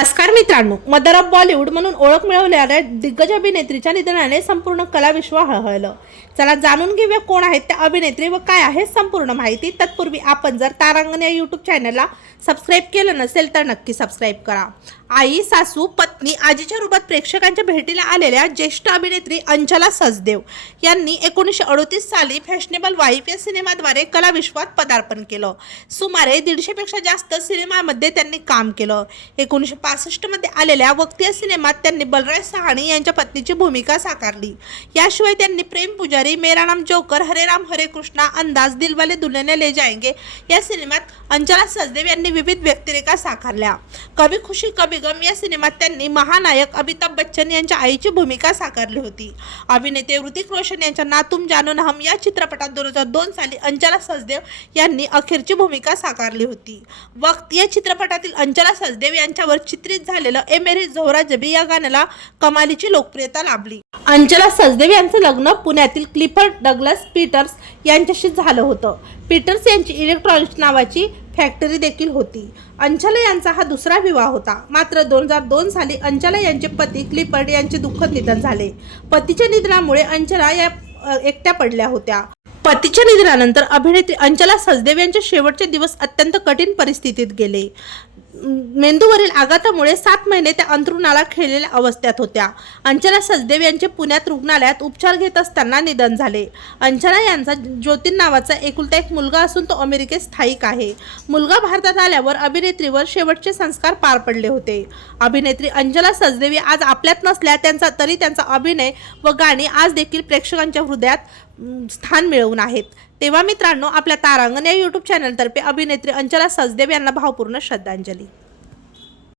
नमस्कार मित्रांनो mother of Bollywood म्हणून ओळख मिळवलेल्या दिग्गज अभिनेत्रीच्या निधनाने संपूर्ण कलाविश्व हळहळलं. चला जाणून घेऊया कोण आहेत त्या अभिनेत्री व काय आहे संपूर्ण माहिती. तत्पूर्वी आपण जर तारांगण या यूट्यूब चॅनलला सबस्क्राईब केलं नसेल तर नक्की सबस्क्राईब करा. आई सासू पत्नी आजीच्या रूपात प्रेक्षकांच्या भेटीला आलेल्या ज्येष्ठ अभिनेत्री अंजला सचदेव यांनी एकोणीसशे अडोतीस साली फॅशनेबल वाईफ या सिनेमाद्वारे कलाविश्वात पदार्पण केलं. सुमारे दीडशेपेक्षा जास्त सिनेमामध्ये त्यांनी काम केलं. एकोणीसशे पासष्टमध्ये आलेल्या वक्तीय सिनेमात त्यांनी बलराज सहाणी यांच्या पत्नीची भूमिका साकारली. याशिवाय त्यांनी प्रेम पुजारी मेरा नाम जोकर हरे राम हरे कृष्णा अंदाज दिलवाले दुल्हने ले जाएंगे या सिनेमात अंजला सचदेव यांनी विविध व्यक्तिरेखा साकारल्या. कभी खुशी कभी गम या सिनेमात त्यांनी महानायक अमिताभ बच्चन यांच्या आईची भूमिका साकारली होती. अभिनेते ऋतिक रोशन यांच्या नातूम जानून हम या चित्रपटात दोन हजार दोन साली अंजला सचदेव यांनी अखेरची भूमिका साकारली होती. वक्त या चित्रपटातील अंजला सचदेव यांच्यावर चित्रित झालेलं ए मेरी झोहरा जबी या गाण्याला कमालीची लोकप्रियता लाभली. अंजला सचदेव यांचं लग्न पुण्यातील क्लिफर्ड डगलस पीटर्स यांच्याशी झालं होतं. पीटर्स यांची इलेक्ट्रॉनिक्स नावाची फॅक्टरी देखील होती. अंचला यांचा हा दुसरा विवाह होता. मात्र दोन हजार दोन साली अंचला यांचे पती क्लिपर्ड यांचे दुःखद निधन झाले. पतीच्या निधनामुळे अंचला या एकट्या पडल्या होत्या. पतीच्या निधनानंतर अभिनेत्री अंचला सचदेव यांचे शेवटचे दिवस अत्यंत कठीण परिस्थितीत गेले. मेंदूवरील आघातामुळे सात महिने त्या अंथरुणाला खेळलेल्या अवस्थेत होत्या. अंजना सचदेव यांचे पुण्यात रुग्णालयात उपचार घेत असताना निधन झाले. अंजना यांचा ज्योतीन नावाचा एकुलता एक मुलगा असून तो अमेरिकेत स्थायिक आहे. मुलगा भारतात आल्यावर अभिनेत्रीवर शेवटचे संस्कार पार पडले होते. अभिनेत्री अंजना सचदेव आज आपल्यात नसल्या त्यांचा तरी त्यांचा अभिनय व गाणी आज देखील प्रेक्षकांच्या हृदयात स्थान मिळवून आहेत. तेव्हा मित्रांनो आपल्या तारांगण या यूट्यूब चॅनलतर्फे अभिनेत्री अंजला सचदेव यांना भावपूर्ण श्रद्धांजली.